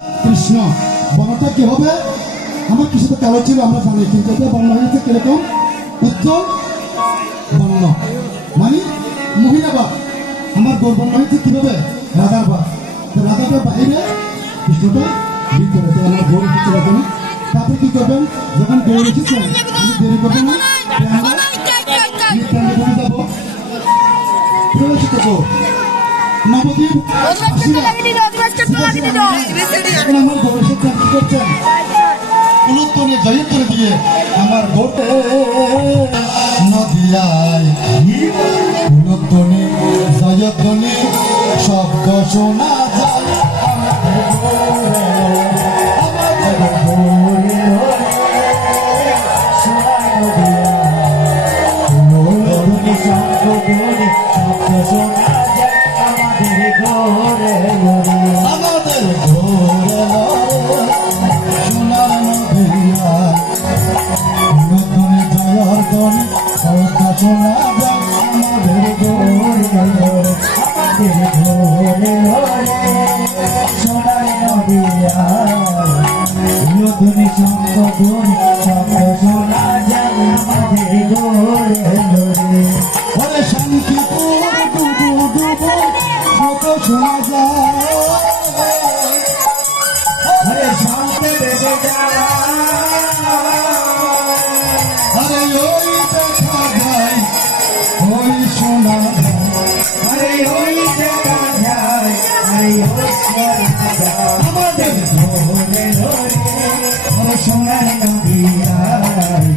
কৃষ্ণ বর্ণটা কি হবে? আমার কিছু তো কালো ছিল আমরা জানি, কিন্তু এটা বর্ণ হয়েছে কিরকম? উজ্জ্বল বর্ণ, মানে মহিলা বা আমার গৌর বর্ণ হয়েছে কিভাবে? রাধার বা, রাধাটা বাইরে কৃষ্ণটা ভিতরে, তো আমার গৌর ভিতরে রাখেন। তারপর কি করবেন? যখন গৌর এসেছেন দেরি করবেন না, যাবো প্রবেশিত গৌর নবদ্বীপ আমার গৌরের কি করছেন? উলুত্তনে জয়ত্তরে দিয়ে আমার গৌরে নদিয়ায় উলুত্তনে জয়ত্তনে শব্দ শোনা যায় শোনা যায় শান্তি বেঁচে যায়। আরে ওই দেখা যায় ওই শোনা আরে ওই দেখা যায় আরে ওই শোনা যায় আমাদের ধরে ধরে আরে সোনার নদিয়ায়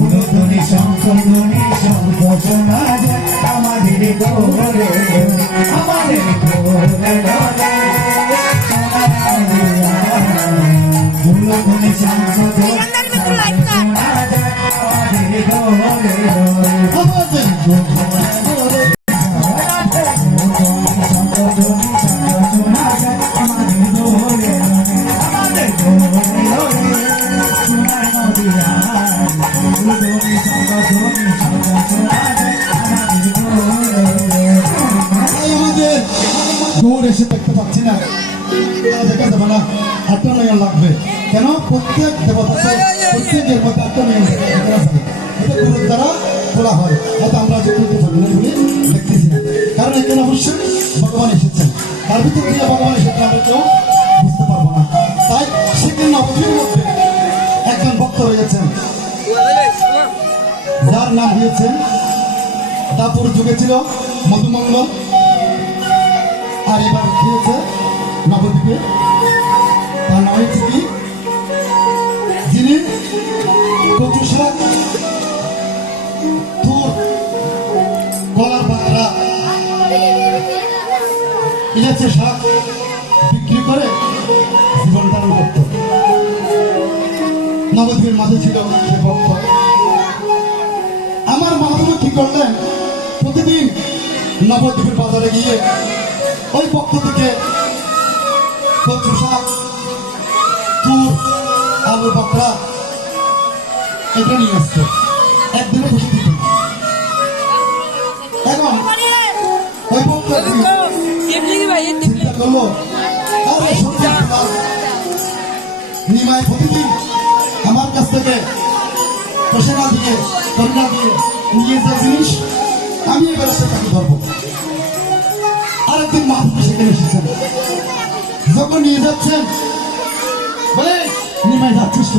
উলুধ্বনি শঙ্খধ্বনি শব্দ শোনা যায় আমাদের ধরে আমাদের ধরে ধরে সোনার নদিয়ায় উলুধ্বনি শঙ্খধ্বনি শোনা যায় আমাদের ধরে ধরে গৌর এসে দেখতে পাচ্ছি না, দেখা যাবে না, আটটা নয়ন লাগবে। কেন? প্রত্যেক দেবতা প্রত্যেকের মধ্যে আটটা নয়ন এটা গুরুর দ্বারা খোলা হয়, হয়তো আমরা যে দেখতেছি না, কারণ এখানে অবশ্যই ভগবান এসেছেন, তার ভিতর দিয়ে ভগবান এসেছেন আমরা কেউ বুঝতে পারবো না। তাই সেখানে নবদ্বীপের মধ্যে একজন ভক্ত রয়েছেন যার নাম দিয়েছেন, তারপর যুগে ছিল মধুমঙ্গল, আর এবার দিয়েছে নবদ্বীপে, তার নাম হচ্ছে কি? যিনি কচু শাক, তুর, কলার পাতা, ইলাচি শাক বিক্রি করে জীবন ধারণ করত। নবদ্বীপের মাঝে ছিল সে ভক্ত। আমার মহাপ্রভু কি করলেন? প্রতিদিন নবদ্বীপের বাজারে গিয়ে ওই পক্ষ থেকে কচু শাক, তুর, আলু বাকড়া এটা নিয়ে আসতো, একদিনে বসে দিত। এখন ওই পক্ষ চিন্তা করলো, আরে নিমায় প্রতিদিন আমার কাছ থেকে পয়সা দিয়ে কন্যা দিয়ে নিয়ে যে জিনিস আমি এবার সেটাকে ধরবো। আরেকদিন মহাপ্রভু সেখানে এসেছেন, যখন নিয়ে যাচ্ছেন বলে নিমাই যাচ্ছিস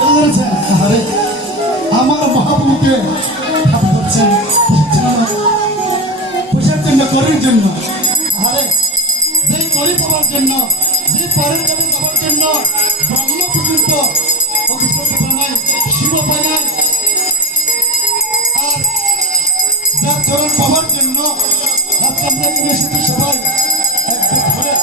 বলেছেন, আরে আমার মহাপ্রভুকে ধরছেন পয়সার জন্য, করির জন্য, আরে যে করি পাওয়ার জন্য, যে পরের কাছে যাওয়ার জন্য ব্রহ্ম পর্যন্ত নাই, শিব পায় নাই, আর যার চরণ পাওয়ার জন্য আমরা নিয়ে এসেছি সবাই একবার ধরে